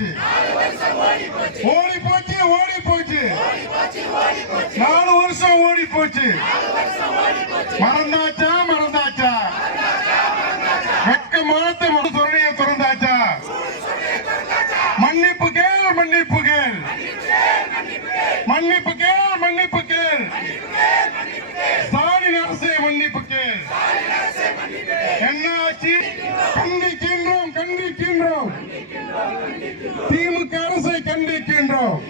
ஓடி போச்சு. ஓடி போச்சு ஓடி போச்சு. நாலு வருஷம் ஓடி போச்சு. மறந்தாச்சா மறந்தாச்சா? வெக்க மாத்த சொன்னைய திறந்தாச்சா? மன்னிப்பு கேள் மன்னிப்பு கேள். மன்னிப்பு கேள் மன்னிப்பு கேள் ஸ்டாலின் அரசே மன்னிப்பு கேள் என்னாச்சு கண்டிக்கின்றோம் கண்டிக்கின்றோம் திமுக அரசை கண்டிக்கின்றோம்.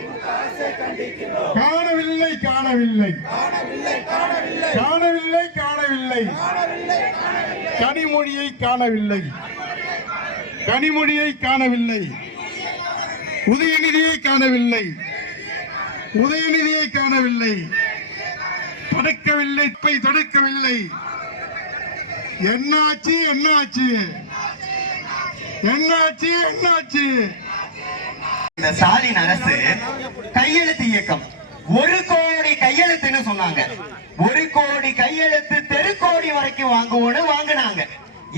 காணவில்லை காணவில்லை. காணவில்லை காணவில்லை. கனிமொழியை காணவில்லை. கனிமொழியை காணவில்லை. உதயநிதியை காணவில்லை. உதயநிதியை காணவில்லை. தடுக்கவில்லை இப்பை தடுக்கவில்லை. என்னாச்சு என்னாச்சு? என்னாச்சு என்னாச்சு? இந்த ஸ்டாலின் அரசு கையெழுத்து இயக்கம். ஒரு கோடி கையெழுத்துன்னு சொன்னாங்க. ஒரு கோடி கையெழுத்து தெரு கோடி வரைக்கும் வாங்குவோன்னு வாங்கினாங்க.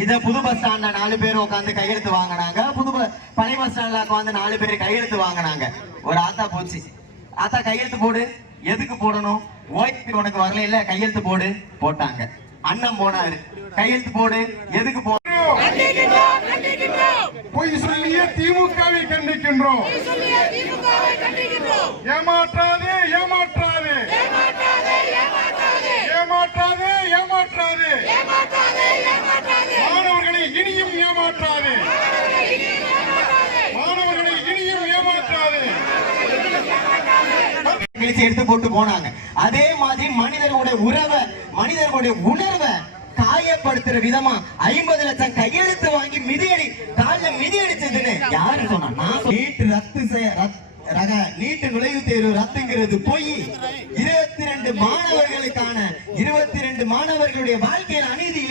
இத புது பஸ் ஸ்டாண்ட்ல நாலு பேர் உட்காந்து கையெழுத்து வாங்கினாங்க. புது பழைய பஸ் ஸ்டாண்ட்ல உட்காந்து நாலு பேர் கையெழுத்து வாங்கினாங்க. ஒரு ஆத்தா போச்சு. ஆத்தா கையெழுத்து போடு. எதுக்கு போடணும்? ஓய்வு உனக்கு வரல இல்ல கையெழுத்து போடு. போட்டாங்க. அண்ணன் போனாரு. கையெழுத்து போடு. எதுக்கு போ பொய் சொல்லிய திமுகவை கண்டிக்கின்றோம். ஏமாற்றாதே ஏமாற்றாதே. ஏமாற்றாதே ஏமாற்றாதே. மாணவர்களை இனியும் ஏமாற்றாதே. மாணவர்களை இனியும் ஏமாற்றாதே. கிழிச்சு எடுத்து போட்டு போனாங்க. அதே மாதிரி மனிதர்களுடைய உறவை மனிதர்களுடைய உணர்வை காயப்படுத்துற விதமா ஐம்பது லட்சம் கையெழுத்து வாங்கி மிதியடி யாரு சொன்னா? நான் நீட்டு ரத்து செய்ய ரக நீட்டு நுழைவுத் தேர்வு ரத்துங்கிறது போய். இருபத்தி ரெண்டு மாணவர்களுக்கான இருபத்தி ரெண்டு மாணவர்களுடைய வாழ்க்கையில் அநீதி